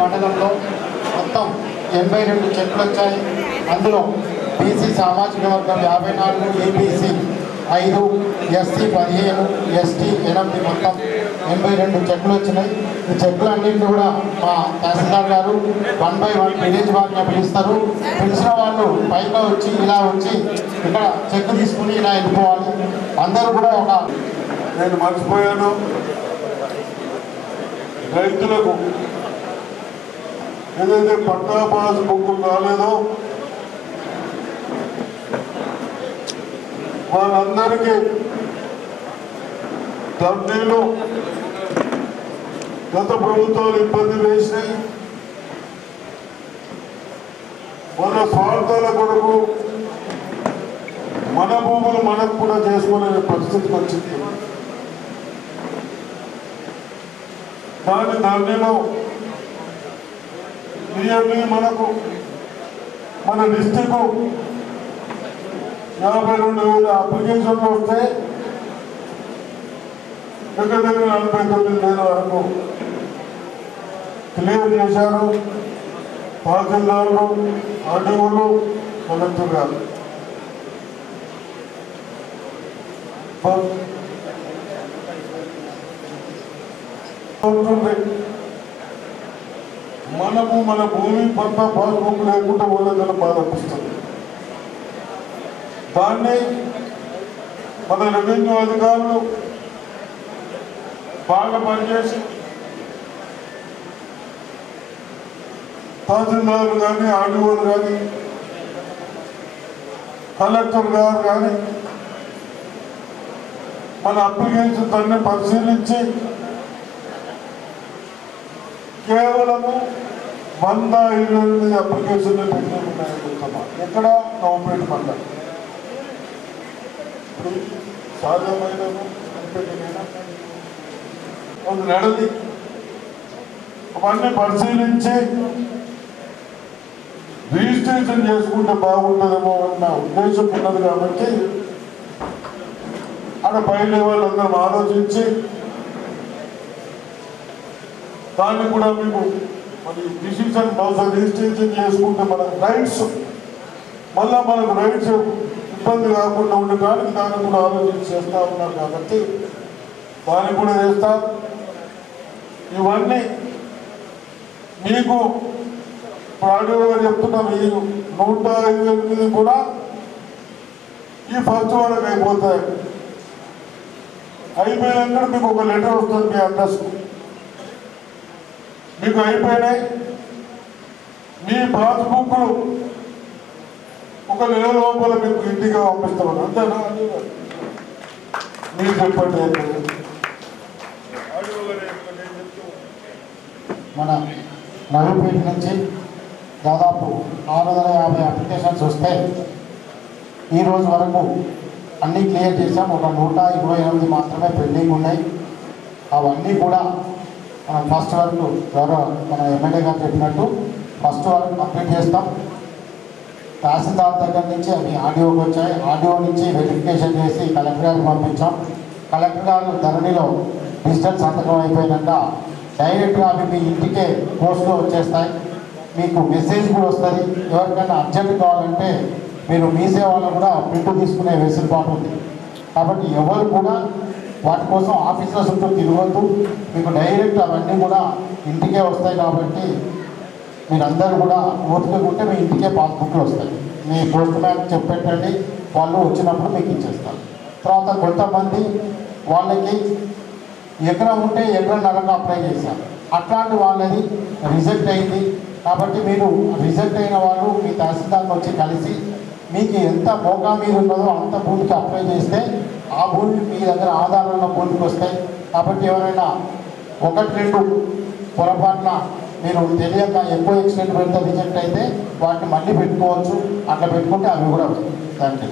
మండలంలో మొత్తం ఎనభై రెండు చెట్లు వచ్చాయి. అందులో బీసీ సామాజిక వర్గం యాభై నాలుగు ఏబీసీ ఐదు ఎస్సీ పదిహేను ఎస్టీ ఎనిమిది మొత్తం ఎనభై రెండు చెట్లు వచ్చినాయి. ఈ చెట్లన్నింటినీ కూడా మా తహసీల్దార్ గారు వన్ బై వన్ విలేజ్ వారిని పిలుస్తారు. పిలిచిన వాళ్ళు పైగా వచ్చి ఇలా వచ్చి ఇక్కడ చెక్ తీసుకుని ఇలా వెళ్ళిపోవాలి. అందరూ కూడా ఒక నేను మర్చిపోయాను. రైతులకు ఏదైతే పట్టా పాస్ బుక్ రాలేదో వాళ్ళందరికీ ధర్నీలు గత ప్రభుత్వాలు ఇబ్బంది వేసినాయి మన స్వార్థాల కొరకు మన భూములు మనకు కూడా చేసుకోలేని పరిస్థితి వచ్చింది. దాని ధర్నీలో నియర్లీ మనకు మన డిస్టిక్ యాభై రెండు వేల అప్లికేషన్లు వస్తే దగ్గర దగ్గర నలభై తొమ్మిది వేల వరకు క్లియర్ చేశారు. తహసీల్దారులు ఆర్డీఓలు కలెక్టర్ గారు ఉంటుంది మనము మన భూమి పంట పాస్బుక్ లేకుండా వాళ్ళని బాధపిస్తుంది దాన్ని మన రెవెన్యూ అధికారులు బాగా పనిచేసి తహసీల్దారు కానీ ఆర్డీఓలు కానీ కలెక్టర్ గారు కానీ మన అప్లికేషన్ దాన్ని పరిశీలించి కేవలము వంద ఇరవై ఎనిమిది అప్లికేషన్లు పెట్టినాము ఎక్కడ? గవర్నమెంట్ మండలి ఇప్పుడు సహజమైన అది నడది. అవన్నీ పరిశీలించి రిజిస్ట్రేషన్ చేసుకుంటే బాగుంటుందేమో అన్న ఉద్దేశం ఉన్నది కాబట్టి అక్కడ పై లెవెల్ ఆలోచించి దాన్ని కూడా మీకు మరి డిసిషన్ బహుశా రిజిస్ట్రేషన్ చేసుకుంటే మన రైట్స్ మళ్ళా మనకు రైట్స్ ఇబ్బంది కాకుండా ఉండడానికి దాన్ని కూడా ఆలోచించి చేస్తా ఉన్నారు కాబట్టి దాన్ని కూడా చేస్తా. ఇవన్నీ మీకు ఆడియో గారు చెప్తున్నారు ఈ నూట ఇరవై ఎనిమిది కూడా ఈ ఫస్ట్ వరకు అయిపోతాయి. అయిపోయినాక మీకు ఒక లెటర్ వస్తుంది మీ అడ్రస్కు మీకు అయిపోయినాయి. మీ పాస్బుక్లు ఒక నెల లోపల మీకు ఇంటికి పంపిస్తామని అంతేనా? మీరు చెప్పండి. మన నవీపేట నుంచి దాదాపు ఆరు వందల యాభై అప్లికేషన్స్ వస్తే ఈరోజు వరకు అన్నీ క్లియర్ చేసాం ఒక నూట ఇరవై ఎనిమిది మాత్రమే పెండింగ్ ఉన్నాయి. అవన్నీ కూడా ఫస్ట్ వరకు గౌరవ మన ఎమ్మెల్యే గారు చెప్పినట్టు ఫస్ట్ వరకు కంప్లీట్ చేస్తాం. తహసీల్దార్ దగ్గర నుంచి అవి ఆర్డీఓకి వచ్చాయి. ఆర్డీఓ నుంచి వెరిఫికేషన్ చేసి కలెక్టర్ గారికి పంపించాం. కలెక్టర్ గారు ధరణిలో డిజిటల్ సంతకం అయిపోయినాక డైరెక్ట్గా అవి మీ ఇంటికే పోస్ట్లో వచ్చేస్తాయి. మీకు మెసేజ్ కూడా వస్తుంది. ఎవరికైనా అర్జెంట్ కావాలంటే మీరు మీ సేవలో కూడా ప్రింట్ తీసుకునే వెసులుబాటు ఉంది. కాబట్టి ఎవరు కూడా వాటి కోసం ఆఫీసుల చుట్టూ తిరగద్దు మీకు డైరెక్ట్ అవన్నీ కూడా ఇంటికే వస్తాయి కాబట్టి మీరందరూ కూడా ఓపిక ఉంటే మీ ఇంటికే పాస్బుక్లు వస్తాయి. మీ పోస్ట్ మ్యాన్ చెప్పేటండి వాళ్ళు వచ్చినప్పుడు మీకు ఇచ్చేస్తారు. తర్వాత కొంతమంది వాళ్ళకి ఎకరం ఉంటే ఎకరన్నరకు అప్లై చేశారు. అట్లాంటి వాళ్ళది రిజెక్ట్ అయింది. కాబట్టి మీరు రిజెక్ట్ అయిన వాళ్ళు మీ తహసీల్దార్కి వచ్చి కలిసి మీకు ఎంత మోకా మీరు ఉన్నదో అంత భూమికి అప్లై చేస్తే ఆ భూమి మీ దగ్గర ఆధారం ఉన్న భూమికి వస్తాయి కాబట్టి ఎవరైనా ఒకటి రెండు పొరపాటున మీరు తెలియక ఎక్కువ ఎక్స్టెంట్ పెడితే రిజెక్ట్ అయితే వాటిని మళ్ళీ పెట్టుకోవచ్చు. అట్లా పెట్టుకుంటే అవి కూడా థ్యాంక్ యూ